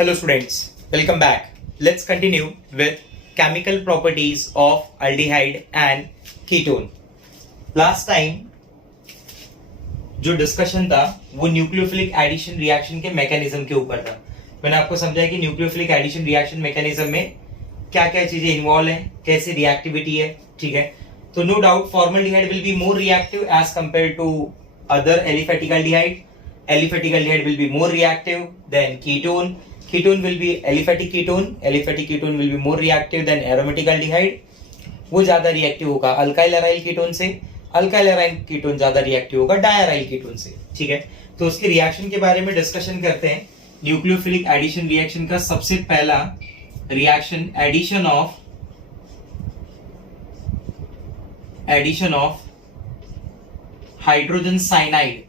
Hello students, welcome back. Let's continue with chemical properties of aldehyde and ketone. Last time जो discussion था वो nucleophilic addition reaction के mechanism के ऊपर था. मैंने आपको समझाया कि न्यूक्लियोफिलिक एडिशन रिएक्शन मैकेनिज्म में क्या क्या चीजें इन्वॉल्व हैं, कैसे रिएक्टिविटी है. ठीक है, तो no doubt formaldehyde will be more reactive as compare to other aliphatic aldehyde. Aliphatic aldehyde will be more reactive than ketone. Ketone will be aliphatic ketone. Aliphatic ketone will be more reactive than aromatic aldehyde. वो ज्यादा reactive होगा alkyl aryl ketone से. Alkyl aryl ketone ज्यादा reactive होगा डायराइल ketone से. ठीक है, तो उसके रिएक्शन के बारे में डिस्कशन करते हैं. न्यूक्लियोफिलिक एडिशन रिएक्शन का सबसे पहला reaction addition of hydrogen cyanide.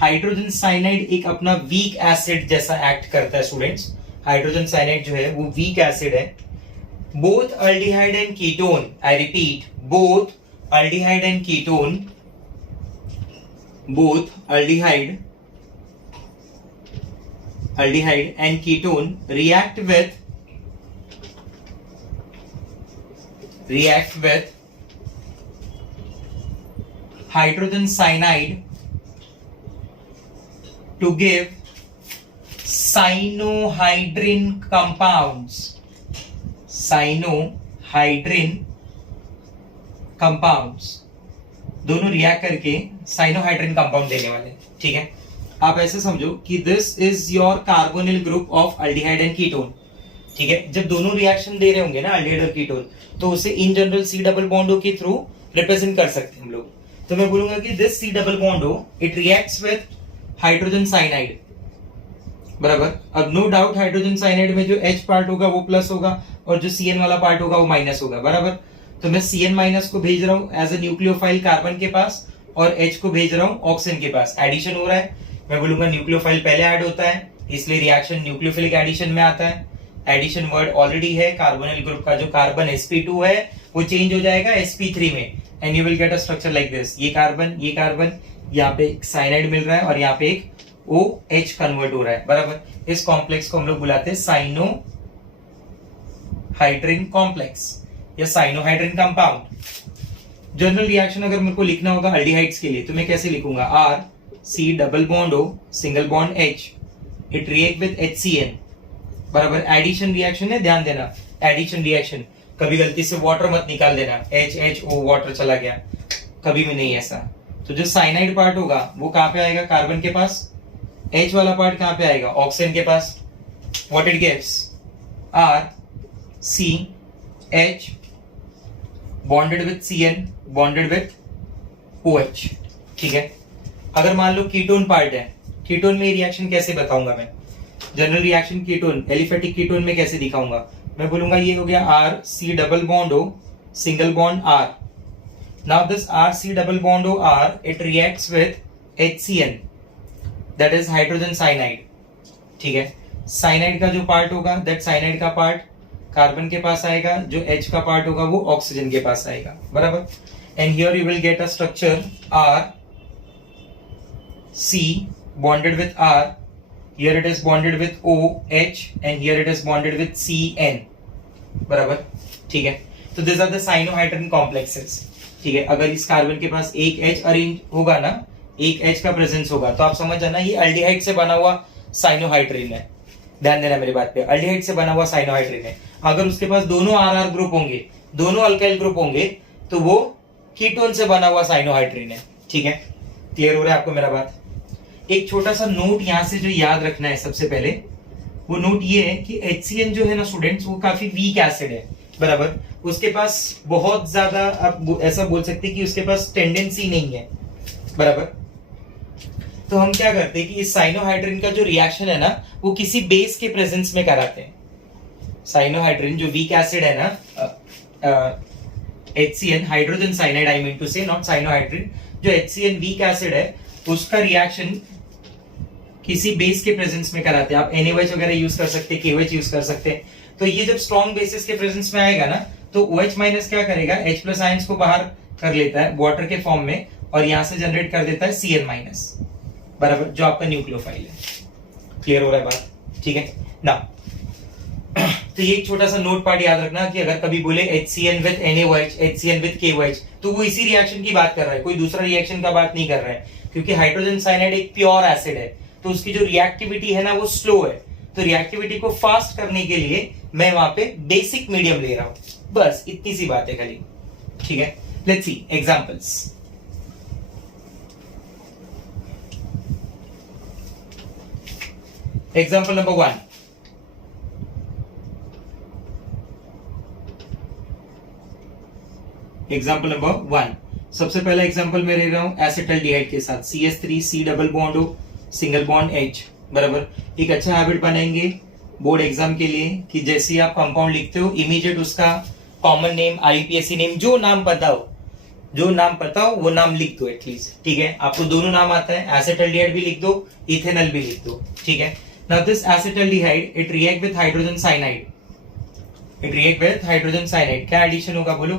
Hydrogen cyanide एक अपना वीक एसिड जैसा एक्ट करता है स्टूडेंट्स. हाइड्रोजन साइनाइड जो है वो वीक एसिड है. Both aldehyde and ketone, I repeat, both aldehyde and ketone, both aldehyde and ketone react with hydrogen cyanide to give cyanohydrin compounds. दोनों रिएक्ट करके cyanohydrin compound देने वाले. ठीक है, आप ऐसे समझो कि this is your carbonyl group of aldehyde and ketone. ठीक है, जब दोनों रिएक्शन दे रहे होंगे ना अल्डिहाइड और कीटोन, तो उसे इन जनरल सी डबल बॉन्डो के थ्रू रिप्रेजेंट कर सकते हैं हम लोग. तो मैं बोलूंगा कि दिस सी डबल बॉन्डो it reacts with hydrogen cyanide. बराबर. अब नो डाउट हाइड्रोजन साइनाइड में जो H पार्ट होगा वो प्लस होगा और जो Cn वाला पार्ट होगा वो माइनस होगा. बराबर. तो मैं Cn माइनस को भेज रहा हूं एज ए न्यूक्लियोफाइल कार्बन के पास और H को भेज रहा हूं ऑक्सीजन के पास. एडिशन हो रहा है. मैं बोलूंगा न्यूक्लियोफाइल पहले ऐड होता है, इसलिए रिएक्शन न्यूक्लियोफिलिक एडिशन में आता है. एडिशन वर्ड ऑलरेडी है. कार्बोनिल ग्रुप का जो कार्बन sp2 है वो चेंज हो जाएगा sp3 में and you will get a structure like this. ये कार्बन यहाँ पे एक साइनाइड मिल रहा है और यहाँ पे एक OH कन्वर्ट हो रहा है. बराबर. इस कॉम्प्लेक्स को हम लोग बुलाते हैं साइनोहाइड्रिन कॉम्प्लेक्स या साइनोहाइड्रिन कंपाउंड. जनरल रिएक्शन अगर मेरे को लिखना होगा अल्डिहाइड्स के लिए तो मैं कैसे लिखूंगा? R C double bond O single bond H it react with HCN. बराबर. एडिशन रिएक्शन है, ध्यान देना. एडिशन रिएक्शन कभी गलती से वाटर मत निकाल देना. HHO वाटर चला गया, कभी भी नहीं ऐसा. तो जो साइनाइड पार्ट होगा वो कहां पे आएगा? कार्बन के पास. H वाला पार्ट कहां पे आएगा? ऑक्सीजन के पास. What it gives? R C H bonded with Cn bonded with OH. ठीक है, अगर मान लो कीटोन पार्ट है, कीटोन में रिएक्शन कैसे बताऊंगा मैं? General reaction ketone aliphatic ketone में कैसे दिखाऊंगा? मैं बोलूंगा ये हो गया R C double bond O single bond R. Now this RC double bond OR it reacts with HCN that is hydrogen cyanide. ठीक है, साइनाइड का जो पार्ट होगा that साइनाइड का पार्ट कार्बन के पास आएगा, जो H का पार्ट होगा वो ऑक्सीजन के पास आएगा. बराबर. And here you will get a structure R C bonded with R. Here it is bonded with OH and here it is bonded with CN. बराबर. ठीक है, तो these are the cyanohydrin complexes. ठीक है, अगर इस कार्बन के पास एक H अरेंज होगा ना, एक H का प्रेजेंस होगा तो आप समझ जाना ये अल्डिहाइड से बना हुआ साइनोहाइड्रिन है. ध्यान देना मेरी बात पे, अल्डिहाइड से बना हुआ साइनोहाइड्रिन है. अगर उसके पास दोनों RR ग्रुप होंगे, दोनों अल्काइल ग्रुप होंगे तो वो कीटोन से बना हुआ साइनोहाइड्रिन है. ठीक है, क्लियर हो रहा है आपको मेरा बात? एक छोटा सा नोट यहां से जो याद रखना है सबसे पहले, वो नोट ये है कि HCN जो है ना स्टूडेंट्स वो काफी वीक एसिड है. बराबर. उसके पास बहुत ज्यादा आप ऐसा बोल सकते हैं कि उसके पास टेंडेंसी नहीं है. बराबर. तो हम क्या करते हैं कि इस साइनोहाइड्रिन का जो रिएक्शन है ना वो किसी बेस के प्रेजेंस में कराते हैं. साइनोहाइड्रिन जो वीक एसिड है ना HCN hydrogen cyanide, I mean to say, not cyanohydrin, जो HCN वीक एसिड है उसका रिएक्शन किसी बेस के प्रेजेंस में कराते हैं. आप NaOH वगैरह यूज कर सकते हैं, KOH यूज कर सकते हैं. तो ये जब स्ट्रॉन्ग बेसिस के प्रेजेंस में आएगा ना तो OH माइनस क्या करेगा? H प्लस आयंस को बाहर कर लेता है वाटर के फॉर्म में और यहां से जनरेट कर देता है Cn माइनस. बराबर, जो आपका न्यूक्लियोफाइल है. क्लियर हो रहा है बात? ठीक है. ना। तो ये एक छोटा सा नोट पार्ट याद रखना कि अगर कभी बोले HCl with NaOH, HCl with KOH, तो वो इसी रिएक्शन की बात कर रहा है, कोई दूसरा रिएक्शन का बात नहीं कर रहा है, क्योंकि हाइड्रोजन साइनाइड एक प्योर एसिड है, तो उसकी जो रिएक्टिविटी है ना वो स्लो है, तो रिएक्टिविटी को फास्ट करने के लिए मैं वहां पे बेसिक मीडियम ले रहा हूं, बस इतनी सी बात है खाली। ठीक है, let's see examples. Example number 1, example number 1, सबसे पहला एग्जांपल मैं ले रहा हूं एसिटल्डिहाइड के साथ CH3C double bond O single bond H, बराबर। एक अच्छा हैबिट बनाएंगे बोर्ड एग्जाम के लिए कि जैसे ही आप कंपाउंड लिखते हो इमीडिएट उसका कॉमन नेम, IUPAC नेम, जो नाम पता हो वो नाम लिख दो एटलीस्ट। ठीक है, आपको दोनों नाम आता है, एसिटल्डिहाइड भी लिख दो, इथेनॉल भी लिख दो। ठीक है, now this acetaldehyde it react with hydrogen cyanide, क्या एडिशन होगा बोलो?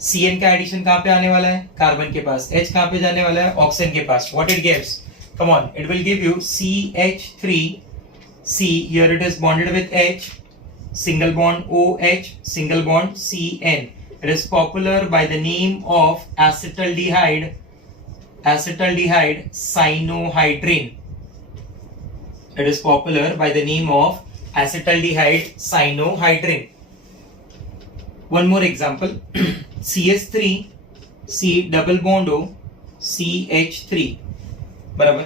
CN का एडिशन कहां पे आने वाला है? कार्बन के पास। H कहां पे जाने वाला है? ऑक्सीजन के पास। What it gives? Come on, it will give you CH3C, here it is bonded with H, single bond OH, single bond CN. It is popular by the name of acetaldehyde cyanohydrin. It is popular by the name of acetaldehyde cyanohydrin. One more example, CH3C double bond O CH3, बराबर।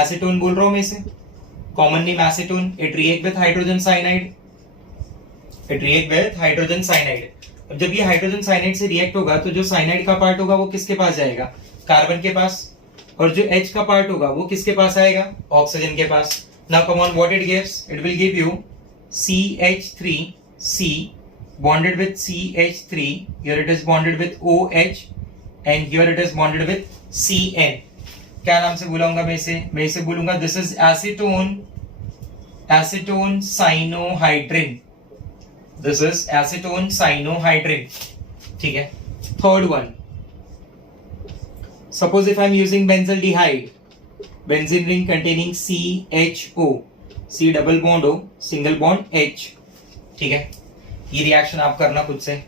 Acetone बोल रहा हूं मैं इसे, common name acetone, it react with hydrogen cyanide, अब जब ये hydrogen cyanide से रिएक्ट होगा तो जो साइनाइड का पार्ट होगा वो किसके पास जाएगा? कार्बन के पास, और जो H का पार्ट होगा वो किसके पास आएगा? ऑक्सीजन के पास। Now come on, what it gives? It will give you CH3C bonded with CH3, here it is bonded with OH and here it is bonded with CN. क्या नाम से बुलाऊंगा मैं इसे बोलूंगा this is acetone cyanohydrin, this is acetone cyanohydrin. ठीक है, third one, suppose if I am using benzaldehyde, benzene ring containing CHO, C double bond O single bond H। ठीक है, ये रिएक्शन आप करना खुद से,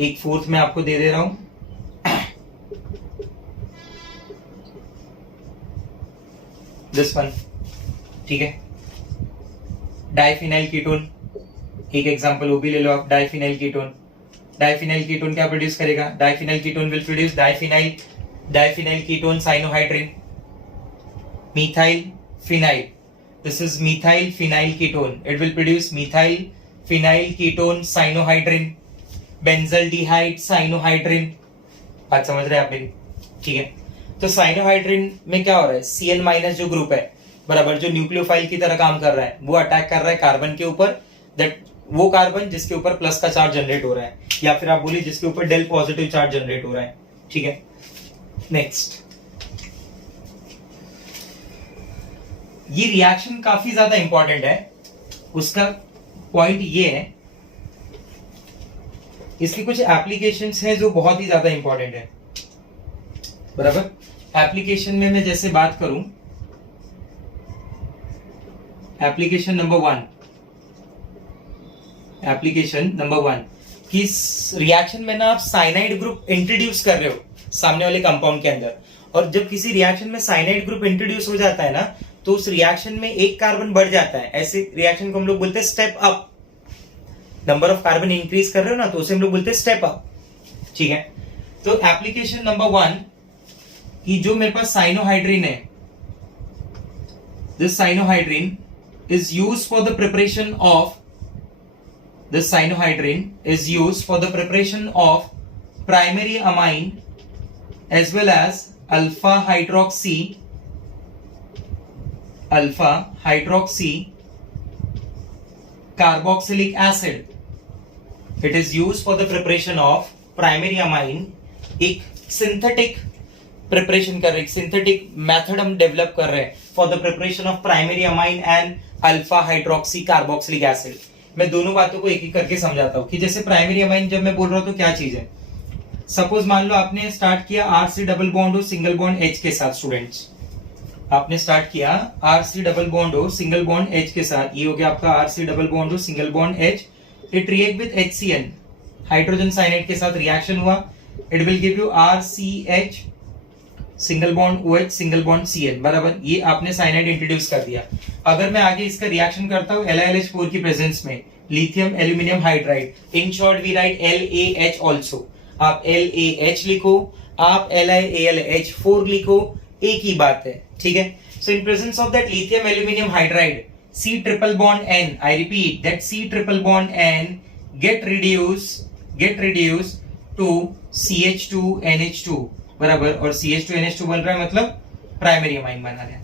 1/4 में आपको दे रहा हूं। दिस वन, ठीक है, डाइफिनाइल कीटोन, एक एग्जांपल वो भी ले लो आप। डाइफिनाइल कीटोन क्या प्रोड्यूस करेगा? Diphenyl ketone will produce diphenyl ketone cyanohydrin, methyl phenyl, this is methyl phenyl ketone, it will produce methyl phenyl ketone cyanohydrin, benzaldehyde cyanohydrin. बात समझ रहे हैं आप मेरी? ठीक है, तो साइनोहाइड्रिन में क्या हो रहा है? Cn माइनस जो ग्रुप है, बराबर, जो न्यूक्लियोफाइल की तरह काम कर रहा है, वो अटैक कर रहा है कार्बन के ऊपर, दैट वो कार्बन जिसके ऊपर प्लस का चार्ज जनरेट हो रहा है, या फिर आप बोलिए जिसके ऊपर डेल पॉजिटिव चार्ज जनरेट हो रहा है। ठीक है, नेक्स्ट, ये रिएक्शन काफी ज्यादा इंपॉर्टेंट है, उसका पॉइंट ये है, इसकी कुछ एप्लीकेशंस हैं जो बहुत ही ज्यादा इंपॉर्टेंट है, बराबर। एप्लीकेशन में मैं जैसे बात करूं, एप्लीकेशन नंबर वन, कि इस रिएक्शन में ना आप साइनाइड ग्रुप इंट्रोड्यूस कर रहे हो सामने वाले कंपाउंड के अंदर, और जब किसी रिएक्शन में साइनाइड ग्रुप इंट्रोड्यूस हो जाता है ना, तो उस रिएक्शन में एक कार्बन बढ़ जाता है, ऐसे रिएक्शन को हम लोग बोलते हैं step up. Number of carbon increase कर रहे हो ना, तो उसे हम लोग बोलते हैं स्टेप अप। ठीक है, तो एप्लीकेशन नंबर 1 कि जो मेरे पास साइनोहाइड्रिन है, this cyanohydrin is used for the preparation of primary amine as well as alpha hydroxy carboxylic acid. It is used for the preparation of primary amine. एक synthetic preparation कर रहे हैं, synthetic method हम develop कर रहे हैं for the preparation of primary amine and alpha hydroxy carboxylic acid. मैं दोनों बातों को एक एक करके समझाता हूं कि जैसे प्राइमरी अमाइन जब मैं बोल रहा हूं तो क्या चीज है। सपोज मान लो आपने स्टार्ट किया R से डबल बॉन्ड हो सिंगल बॉन्ड H के साथ, स्टूडेंट्स आपने स्टार्ट किया RC डबल बॉन्ड हो सिंगल बॉन्ड H के साथ, ये हो गया आपका RC डबल बॉन्ड हो single bond H, it react with HCN, hydrogen cyanide के साथ रिएक्शन हुआ, it will give you RCH single bond OH single bond CN, बराबर। ये आपने साइनाइड इंट्रोड्यूस कर दिया। अगर मैं आगे इसका रिएक्शन करता हूं LiLH4 की प्रेजेंस में, lithium aluminium hydride, in short we write LaH also, आप LaH लिखो, आप LiAlH4 लिखो, एक ही बात है, ठीक है। So in presence of that lithium aluminium hydride, C triple bond N, I repeat that C triple bond N get reduced to CH2NH2, बराबर। और CH2NH2 बन रहा है मतलब प्राइमरी अमाइन बना रहा है,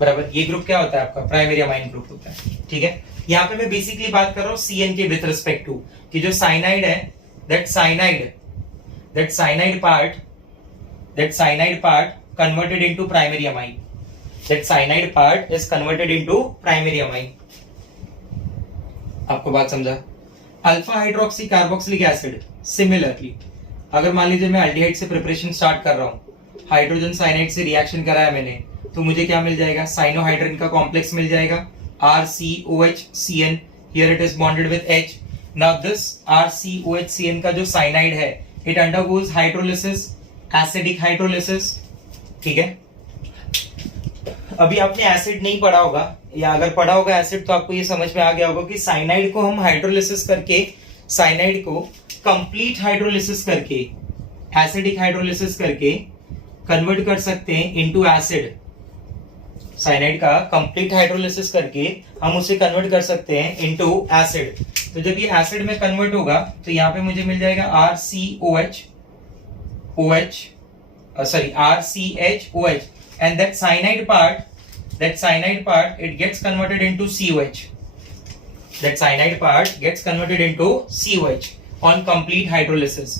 बराबर। ये ग्रुप क्या होता है आपका? प्राइमरी अमाइन ग्रुप होता है, ठीक है। यहाँ पे मैं बेसिकली बात कर रहा हूँ CN के विथ रिस्पेक्ट टू, कि जो साइनाइड है, that cyanide part converted into primary amine, that cyanide part is converted into primary amine। आपको बात समझा? Alpha hydroxy carboxylic acid, similarly अगर मान लीजिए मैं अल्डिहाइड से प्रिपरेशन स्टार्ट कर रहा हूं, हाइड्रोजन साइनाइड से रिएक्शन कराया मैंने, तो मुझे क्या मिल जाएगा? साइनोहाइड्रिन का कॉम्प्लेक्स मिल जाएगा, RCOHCN, here it is bonded with H। Now this RCOHCN का जो साइनाइड है, it undergoes hydrolysis, acidic hydrolysis, ठीक है। अभी आपने एसिड नहीं पढ़ा होगा, या अगर पढ़ा होगा एसिड तो आपको ये समझ में आ गया होगा कि साइनाइड को हम हाइड्रोलिसिस करके, साइनाइड को कंप्लीट हाइड्रोलिसिस करके, एसिडिक हाइड्रोलिसिस करके कन्वर्ट कर सकते हैं इनटू एसिड। साइनाइड का कंप्लीट हाइड्रोलिसिस करके हम उसे कन्वर्ट कर सकते हैं इनटू एसिड। तो जब ये एसिड में कन्वर्ट होगा तो यहाँ पे मुझे मिल जाएगा RCHOH, and that cyanide part it gets converted into COH, that cyanide part gets converted into COH on complete hydrolysis,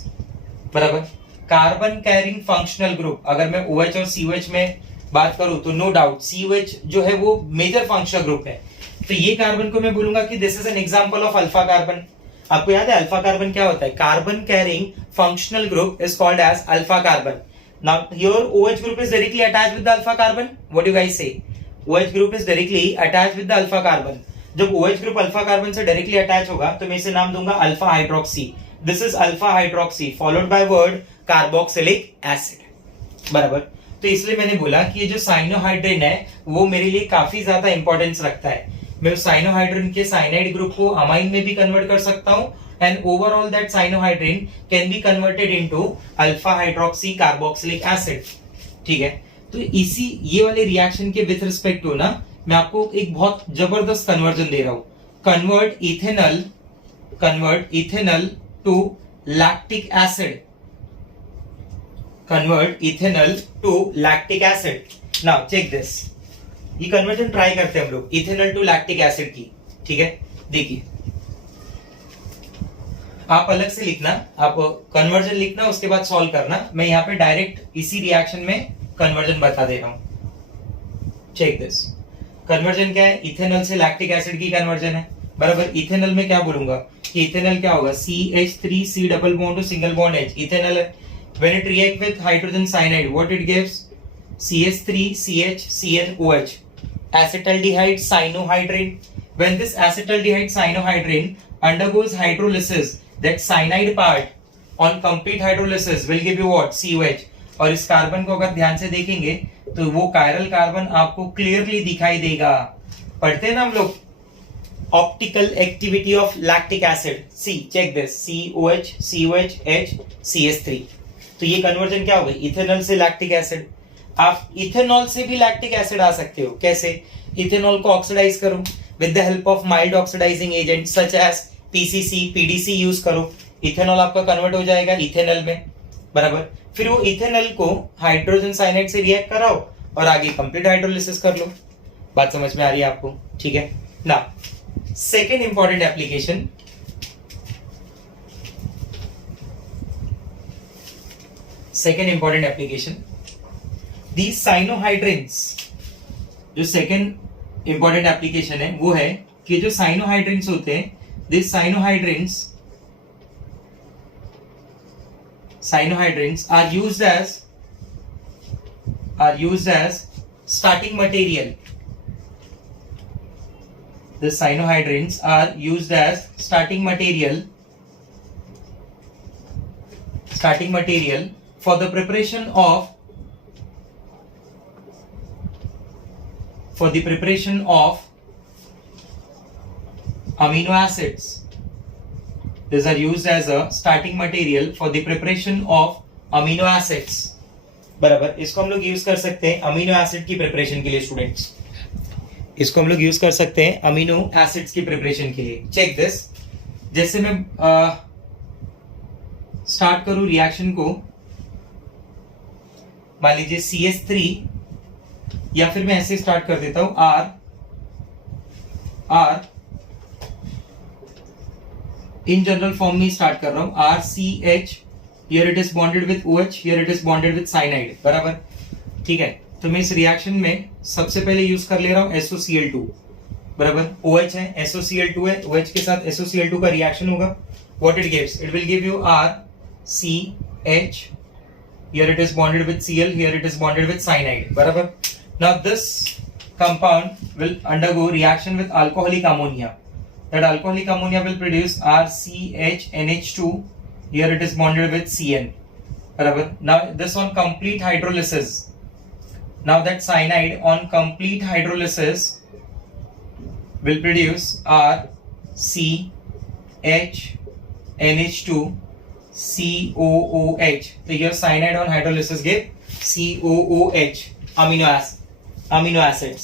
बराबर। कार्बन कैरिंग फंक्शनल ग्रुप, अगर मैं OH और COH में बात करूं तो नो डाउट COH जो है वो मेजर फंक्शनल ग्रुप है, तो ये कार्बन को मैं बोलूंगा कि this is an example of alpha carbon. आपको याद है अल्फा कार्बन क्या होता है? Carbon carrying functional group is called as alpha carbon. Now your OH group is directly attached with the alpha carbon. What do you guys say? OH group is directly attached with the alpha carbon. जब OH group alpha carbon से directly attach होगा तो मैं इसे नाम दूंगा alpha hydroxy. This is alpha hydroxy followed by word carboxylic acid, बराबर। तो इसलिए मैंने बोला कि ये जो साइनोहाइड्रिन है वो मेरे लिए काफी ज्यादा इंपॉर्टेंस रखता है। मैं साइनोहाइड्रिन के साइनाइड ग्रुप को अमाइन में भी कन्वर्ट कर सकता हूं, and overall that cyanohydrin can be converted into alpha hydroxy carboxylic acid, ठीक है। तो इसी ये वाले रिएक्शन के विथ रिस्पेक्ट टू ना मैं आपको एक बहुत जबरदस्त कन्वर्जन दे रहा हूं। Convert ethanal to lactic acid, convert ethanal to lactic acid. Now check this, ये कन्वर्जन ट्राई करते हैं हम लोग इथेनल टू लैक्टिक एसिड की, ठीक है। देखिए आप अलग से लिखना, आप कन्वर्जन लिखना उसके बाद सॉल्व करना, मैं यहाँ पे डायरेक्ट इसी रिएक्शन में कन्वर्जन बता दे रहा हूं। चेक दिस, कन्वर्जन क्या है? इथेनॉल से लैक्टिक एसिड की कन्वर्जन है, बराबर। इथेनॉल में क्या बोलूंगा कि इथेनॉल क्या होगा? CH3C double bond to single bond H, ethanol है। When it react with hydrogen cyanide what it gives? CH3CHCnOH, acetaldehyde cyanohydrin। When this acetaldehyde cyanohydrin undergoes hydrolysis, that cyanide part on complete hydrolysis will give you what? COH। और इस carbon को अगर ध्यान से देखेंगे तो वो कायरल कार्बन आपको क्लियरली दिखाई देगा। पढ़ते हैं ना हम लोग optical activity of lactic acid. See check this, COH COH H CH3। तो ये कन्वर्जन क्या हो गई? इथेनॉल से लैक्टिक एसिड। आप इथेनॉल से भी लैक्टिक एसिड आ सकते हो, कैसे? इथेनॉल को ऑक्सीडाइज करो with the help of mild oxidising agent such as PCC PDC use करो, इथेनॉल आपका कन्वर्ट हो जाएगा इथेनॉल में, बराबर। फिर वो इथेनॉल को हाइड्रोजन साइनाइड से रिएक्ट कराओ और आगे कंप्लीट हाइड्रोलिसिस कर लो। बात समझ में आ रही है आपको? ठीक है ना। सेकेंड इंपॉर्टेंट एप्लीकेशन, दी साइनोहाइड्रिन्स। जो सेकेंड इंपॉर्टेंट एप्लीकेशन है वो है कि जो साइनोहाइड्रिन्स होते हैं, these cyanohydrins are used as starting material. The cyanohydrins are used as starting material for the preparation of amino acids. These are used as a starting material for the preparation of amino acids. बराबर, इसको हम लोग use कर सकते हैं amino acid की preparation के लिए स्टूडेंट्स। इसको हम लोग यूज कर सकते हैं अमीनो एसिड्स की प्रिपरेशन के लिए। चेक दिस, जैसे मैं स्टार्ट करूं रिएक्शन को, मान लीजिए CH3, या फिर मैं ऐसे स्टार्ट कर देता हूं R इन जनरल फॉर्म में स्टार्ट कर रहा हूं, RCH, here it is bonded with OH, here it is bonded with cyanide. बराबर, ठीक है। तो मैं इस रिएक्शन में सबसे पहले यूज कर ले रहा हूं SOCl2। बराबर, OH है, SOCl2 है, OH के साथ SOCl2 का रिएक्शन होगा। What it gives? It will give you RCH, here it is bonded with Cl, here it is bonded with cyanide. बराबर, now this compound will undergo reaction with alcoholic ammonia. That alcoholic ammonia will produce RCHNH2, here it is bonded with Cn. बराबर, now this on complete hydrolysis, now that cyanide on complete hydrolysis will produce RCHNH2 COOH. तो your cyanide on hydrolysis give COOH, amino acids।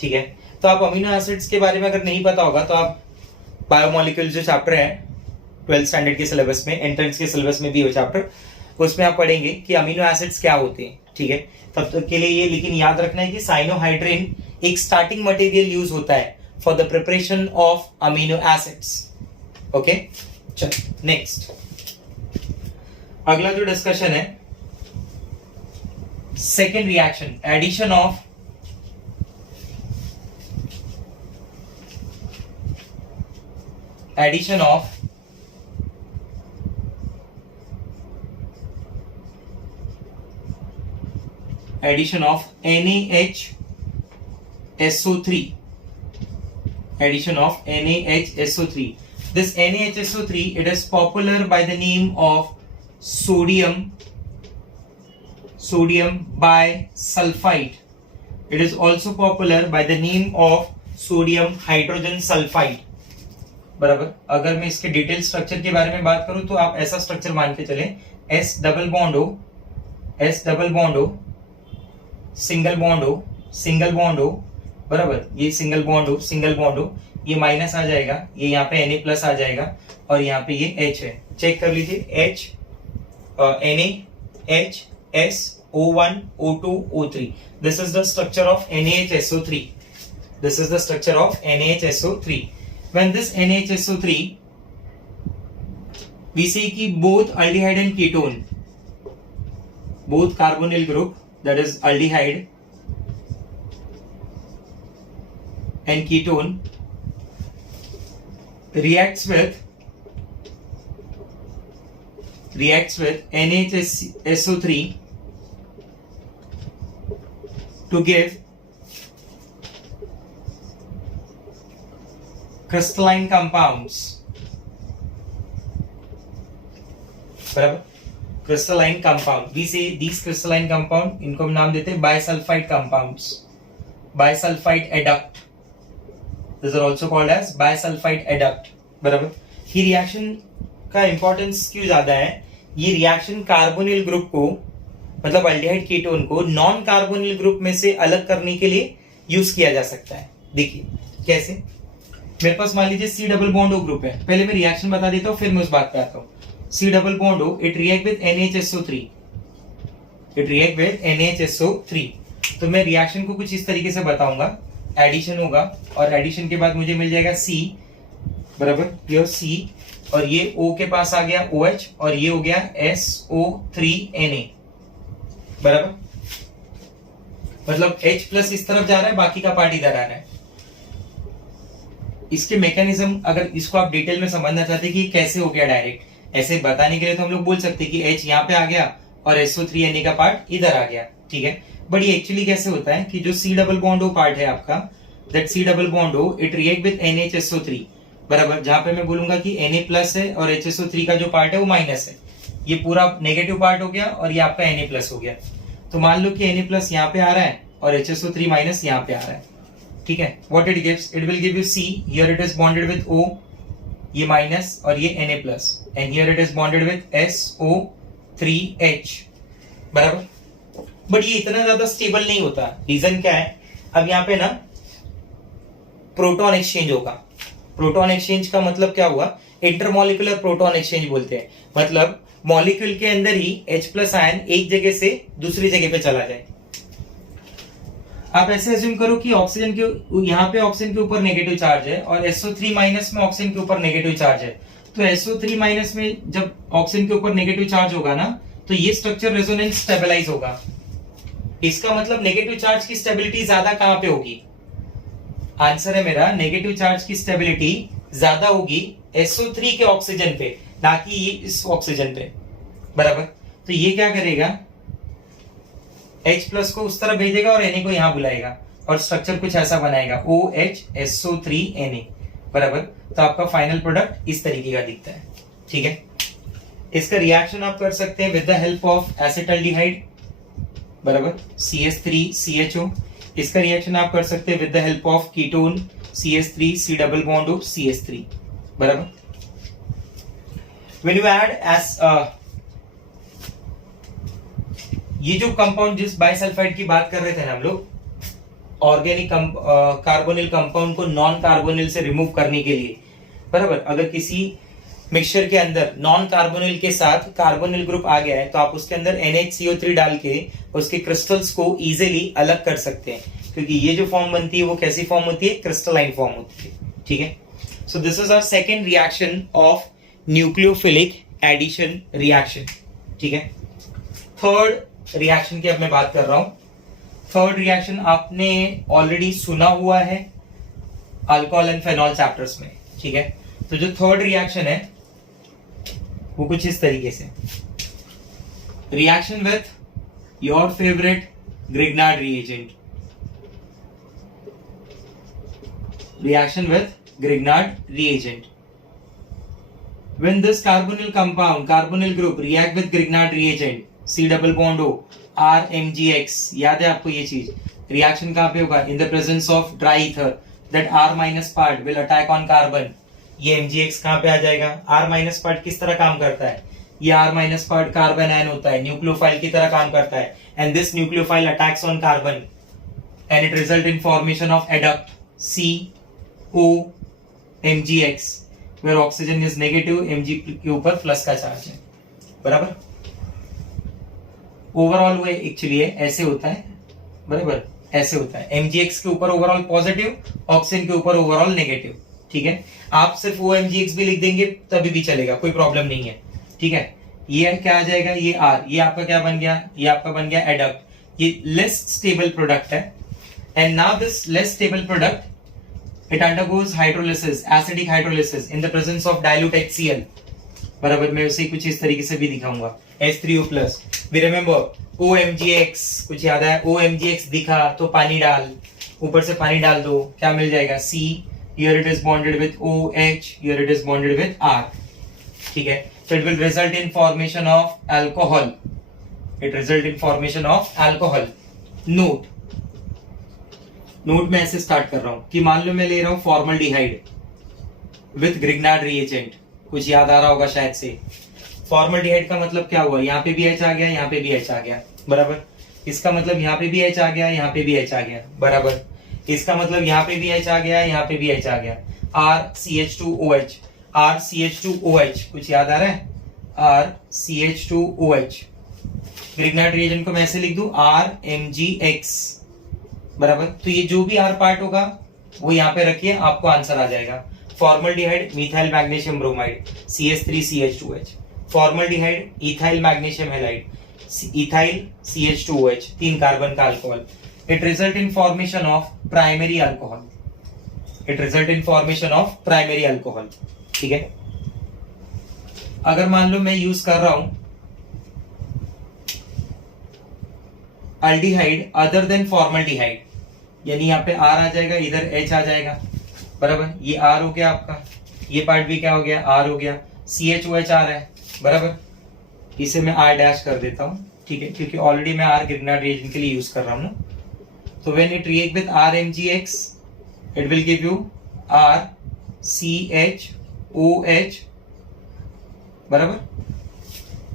ठीक है, तो आप amino acids के बारे में अगर नहीं पता होगा तो आप बायोमोलिक्यूल जो चैप्टर है 12th स्टैंडर्ड के सिलेबस में, एंट्रेंस के सिलेबस में भी वो चैप्टर, उसमें आप पढ़ेंगे कि अमीनो एसिड्स क्या होते हैं। ठीक है, तब तक के लिए ये लेकिन याद रखना है कि साइनोहाइड्रिन एक स्टार्टिंग मटेरियल यूज होता है for the preparation of amino acids. Okay, चलो नेक्स्ट, अगला जो डिस्कशन है, second reaction, addition of NaHSO3. Addition of NaHSO3. This NaHSO3, it is popular by the name of sodium bisulfite. It is also popular by the name of sodium hydrogen sulfide. बराबर, अगर मैं इसके detail structure के बारे में बात करूं तो आप ऐसा स्ट्रक्चर मान के चलें, S double bond O, single bond O, बराबर, ये सिंगल बॉन्ड O, ये माइनस आ जाएगा, ये यहाँ पे Na प्लस आ जाएगा, और यहाँ पे ये H है। चेक कर लीजिए, H NaHS O1 O2 O3. This is the structure of NaHSO3. When this NaHSO3, we say कि both aldehyde and ketone, both carbonyl group, that is aldehyde and ketone, reacts with NaHSO3 to give crystalline compounds. बराबर, crystalline compound, we say these crystalline compound, इनको हम नाम देते हैं bisulfite compounds, bisulfite adduct. These are also called as bisulfite adduct. बराबर, ये reaction का importance क्यों ज्यादा है? ये रिएक्शन कार्बोनिल ग्रुप को, मतलब अल्डिहाइड कीटोन को नॉन कार्बोनिल ग्रुप में से अलग करने के लिए यूज किया जा सकता है। देखिए कैसे, मेरे पास मान लीजिए C double bond O group है, पहले मैं रिएक्शन बता देता हूँ फिर मैं उस बात पे आता हूँ। C double bond O, it react with NaHSO3, तो मैं रिएक्शन को कुछ इस तरीके से बताऊंगा, एडिशन होगा और एडिशन के बाद मुझे मिल जाएगा C, बराबर, ये C, और ये O के पास आ गया OH, और ये हो गया SO3Na, बराबर, मतलब H प्लस इस तरफ जा रहा है, बाकी का पार्ट इधर आ रहा है। इसके मैकेनिज्म अगर इसको आप डिटेल में समझना चाहते हैं कि कैसे हो गया डायरेक्ट, ऐसे बताने के लिए तो हम लोग बोल सकते हैं कि H यहाँ पे आ गया और SO3Na का पार्ट इधर आ गया, ठीक है। बट ये एक्चुअली कैसे होता है कि जो C double bond O part है आपका, that C double bond O it react with NHSO3, बराबर। जहां पे मैं बोलूंगा कि Na प्लस है और HSO3 का जो पार्ट है वो माइनस है, ये पूरा नेगेटिव पार्ट हो गया और ये आपका Na प्लस हो गया। तो मान लो कि Na प्लस यहाँ पे आ रहा है और HSO3 माइनस यहाँ पे आ रहा है, ठीक है। What it gives, it will give you C, here it is bonded with O, ये माइनस और ये Na plus, and here it is bonded with SO3H, बराबर। बट ये इतना ज्यादा स्टेबल नहीं होता। रीजन क्या है, अब यहाँ पे ना प्रोटॉन एक्सचेंज होगा। प्रोटॉन एक्सचेंज का मतलब क्या हुआ, इंटरमॉलिक्यूलर प्रोटॉन एक्सचेंज बोलते हैं, मतलब मॉलिक्यूल के अंदर ही H प्लस आयन एक जगह से दूसरी जगह पे चला जाए। आप ऐसे अज्यूम करो कि ऑक्सीजन के यहाँ पे ऑक्सीजन के ऊपर नेगेटिव चार्ज है और SO3 माइनस में ऑक्सीजन के ऊपर नेगेटिव चार्ज है। तो SO3 माइनस में जब ऑक्सीजन के ऊपर नेगेटिव चार्ज होगा ना, तो ये स्ट्रक्चर रेजोनेंस स्टेबलाइज होगा। इसका मतलब नेगेटिव चार्ज की स्टेबिलिटी ज्यादा कहां पे होगी, आंसर है मेरा नेगेटिव चार्ज की स्टेबिलिटी ज्यादा होगी SO3 के ऑक्सीजन पे, ना कि ये इस ऑक्सीजन पे, बराबर। तो ये क्या करेगा, H प्लस को उस तरफ भेजेगा और Na को यहां बुलाएगा और स्ट्रक्चर कुछ ऐसा बनाएगा OHSO3Na, बराबर। तो आपका फाइनल प्रोडक्ट इस तरीके का दिखता है, ठीक है। इसका रिएक्शन आप कर सकते हैं with the help of acetaldehyde, बराबर, CH3CHO। इसका रिएक्शन आप कर सकते हैं with the help of ketone CH3 C double bond O CH3, बराबर। व्हेन यू ऐड एस ये जो कंपाउंड, जिस बाइसल्फाइड की बात कर रहे थे ना हम लोग, ऑर्गेनिक कार्बोनिल कंपाउंड को नॉन कार्बोनिल से रिमूव करने के लिए, बराबर। अगर किसी मिक्सचर के अंदर नॉन कार्बोनिल के साथ कार्बोनिल ग्रुप आ गया है तो आप उसके अंदर NHCO3 डाल के उसके क्रिस्टल्स को इजीली अलग कर सकते हैं, क्योंकि ये जो फॉर्म बनती है वो कैसी फॉर्म होती है, क्रिस्टलाइन फॉर्म होती है, ठीक है। So this is our second reaction of nucleophilic addition reaction, ठीक है। थर्ड रिएक्शन की अब मैं बात कर रहा हूं। थर्ड रिएक्शन आपने ऑलरेडी सुना हुआ है अल्कोहल एंड फेनॉल चैप्टर्स में, ठीक है। तो जो थर्ड रिएक्शन है वो कुछ इस तरीके से, reaction with your favourite Grignard reagent, reaction with Grignard reagent. When this carbonyl compound, carbonyl group react with Grignard reagent, C double bond O, RMgX, याद है आपको ये चीज, रिएक्शन कहां पे होगा, in the presence of dry ether, that R minus part will attack on carbon. ये MgX कहां पे आ जाएगा, R minus part किस तरह काम करता है, ये R minus part carbon ion होता है, न्यूक्लियोफाइल की तरह काम करता है, and this nucleophile attacks on carbon and it result in formation of adduct CO MgX where oxygen is negative, Mg के ऊपर प्लस का चार्ज है, बराबर। ओवरऑल वो एक्चुअली ऐसे होता है, बराबर, ऐसे होता है, MgX के ऊपर ओवरऑल पॉजिटिव, ऑक्सीजन के ऊपर ओवरऑल नेगेटिव, ठीक है। आप सिर्फ OMgX भी लिख देंगे तभी भी चलेगा, कोई प्रॉब्लम नहीं है, ठीक है। ये क्या आ जाएगा, ये R, ये आपका क्या बन गया, ये आपका बन गया एडक्ट, ये लेस स्टेबल प्रोडक्ट है। And now this less stable product it undergoes hydrolysis, acidic hydrolysis in the presence of dilute HCl, बराबर। मैं उसे कुछ इस तरीके से भी दिखाऊंगा, H3O+। We remember OMgX, कुछ याद है, OMgX दिखा तो पानी डाल, ऊपर से पानी डाल दो, क्या मिल जाएगा, C, here it is bonded with OH, here it is bonded with R, ठीक है। So it will result in formation of alcohol, it result in formation of alcohol. Note, note में ऐसे स्टार्ट कर रहा हूं कि मान लो मैं ले रहा हूं फॉर्मल्डिहाइड विथ ग्रिग्नार्ड रिएजेंट, कुछ याद आ रहा होगा शायद से। फॉर्मल्डिहाइड का मतलब क्या हुआ, यहाँ पे भी H आ गया, यहाँ पे भी H आ गया, बराबर। इसका मतलब यहाँ पे भी H आ गया, यहाँ पे भी H आ गया, बराबर। इसका मतलब यहाँ पे भी H आ गया, यहाँ पे भी H आ गया, RCH2OH, RCH2OH, कुछ याद आ रहा है, RCH2OH। ग्रिग्नार्ड रिएजेंट को मैं ऐसे लिख दूं RMgX, बराबर। तो ये जो भी R पार्ट होगा वो यहाँ पे रखिए, आपको आंसर आ जाएगा। Formaldehyde methyl magnesium bromide CH3CH2OH, formaldehyde ethyl magnesium halide ethyl CH2OH, 3 carbon का alcohol. It result in formation of primary alcohol, it result in formation of primary alcohol, ठीक है। अगर मान लो मैं यूज कर रहा हूं अल्डिहाइड अदर देन फॉर्मल्डिहाइड, यानी यहाँ पे R आ जाएगा, इधर H आ जाएगा, बराबर। ये R हो गया आपका, ये पार्ट भी क्या हो गया, R हो गया, CHOH आ रहा है, बराबर। इसे मैं R डैश कर देता हूँ, ठीक है, क्योंकि ऑलरेडी मैं R ग्रिग्नार्ड रिएजेंट के लिए यूज कर रहा हूँ ना। तो when it react with RMgX it will give you RCHOH, बराबर,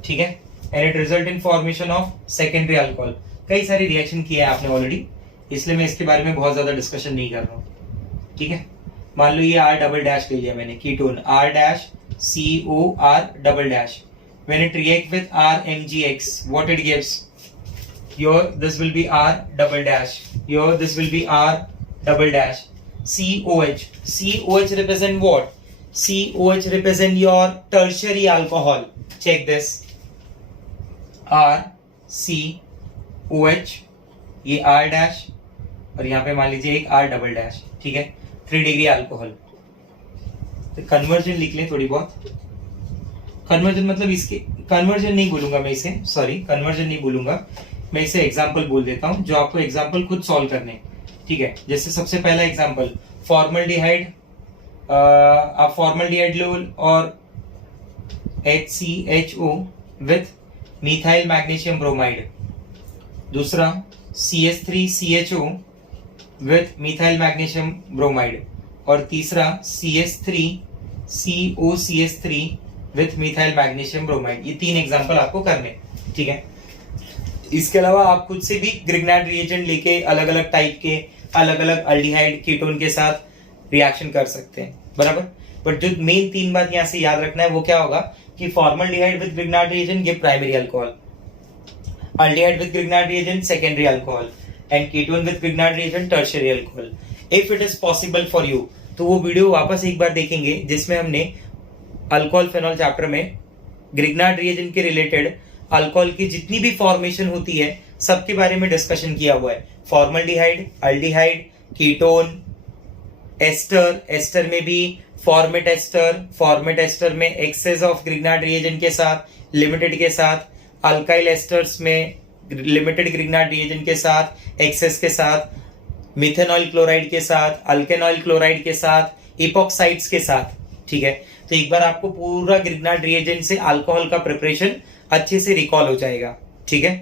ठीक है, and it result in formation of secondary alcohol. कई सारी रिएक्शन किए हैं आपने ऑलरेडी, इसलिए मैं इसके बारे में बहुत ज्यादा डिस्कशन नहीं कर रहा हूँ, ठीक है। मान लो ये R डबल डैश ले लिया मैंने, ketone R dash COR double dash, when it react with RMgX what it gives, here this will be R double dash, here this will be R double dash, COH represent what, COH represent your tertiary alcohol, check this, RCOH, ये R dash और यहाँ पे मान लीजिए एक R double dash, ठीक है, 3 degree alcohol. तो कन्वर्जन लिख लें थोड़ी बहुत। कन्वर्जन मतलब इसके, कन्वर्जन नहीं बोलूंगा मैं इसे, सॉरी कन्वर्जन नहीं बोलूंगा मैं इसे, एग्जांपल बोल देता हूं, जो आपको एग्जांपल खुद सॉल्व करने, ठीक है। जैसे सबसे पहला एग्जांपल फॉर्मल्डिहाइड, आप फॉर्मल्डिहाइड लो और HCHO with methyl magnesium bromide, दूसरा CH3CHO with methyl magnesium bromide, और तीसरा CH3COCH3 with methyl magnesium bromide. ये 3 एग्जांपल आपको करने, ठीक है। इसके अलावा आप खुद से भी ग्रिग्नार्ड रिएजेंट लेके अलग अलग टाइप के अलग अलग अल्डिहाइड कीटोन के साथ रिएक्शन कर सकते हैं, बराबर। बट जो मेन 3 बात यहाँ से याद रखना है वो क्या होगा कि formaldehyde with Grignard reagent give primary alcohol, aldehyde with Grignard reagent secondary alcohol, and ketone with Grignard reagent tertiary alcohol. If it is possible for you, तो वो वीडियो वापस एक बार देखेंगे जिसमें हमने अल्कोहल फेनॉल चैप्टर में ग्रिग्नार्ड रिएजेंट के related alcohol की जितनी भी फॉर्मेशन होती है सबके बारे में डिस्कशन किया हुआ है। Formaldehyde, aldehyde, ketone, ester, ester में भी फॉर्मेट एस्टर में एक्सेस ऑफ ग्रिग्नार्ड रिएजेंट के साथ, लिमिटेड के साथ, अल्काइल एस्टर्स में लिमिटेड ग्रिग्नार्ड रिएजेंट के साथ, एक्सेस के साथ, मिथेनॉल क्लोराइड के साथ, अल्केनॉल क्लोराइड के साथ, इपॉक्साइड्स के साथ, ठीक है। तो एक बार आपको पूरा ग्रिग्नार्ड रिएजेंट से अल्कोहल का प्रिपरेशन अच्छे से रिकॉल हो जाएगा, ठीक है,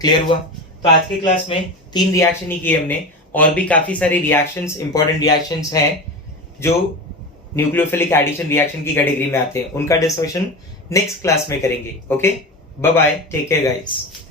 क्लियर हुआ। तो आज के क्लास में 3 रिएक्शन ही किए हमने, और भी काफी सारी रिएक्शंस, इंपॉर्टेंट रिएक्शंस हैं जो न्यूक्लियोफिलिक एडिशन रिएक्शन की कैटेगरी में आते हैं, उनका डिस्कशन नेक्स्ट क्लास में करेंगे। Okay, bye bye, take care guys.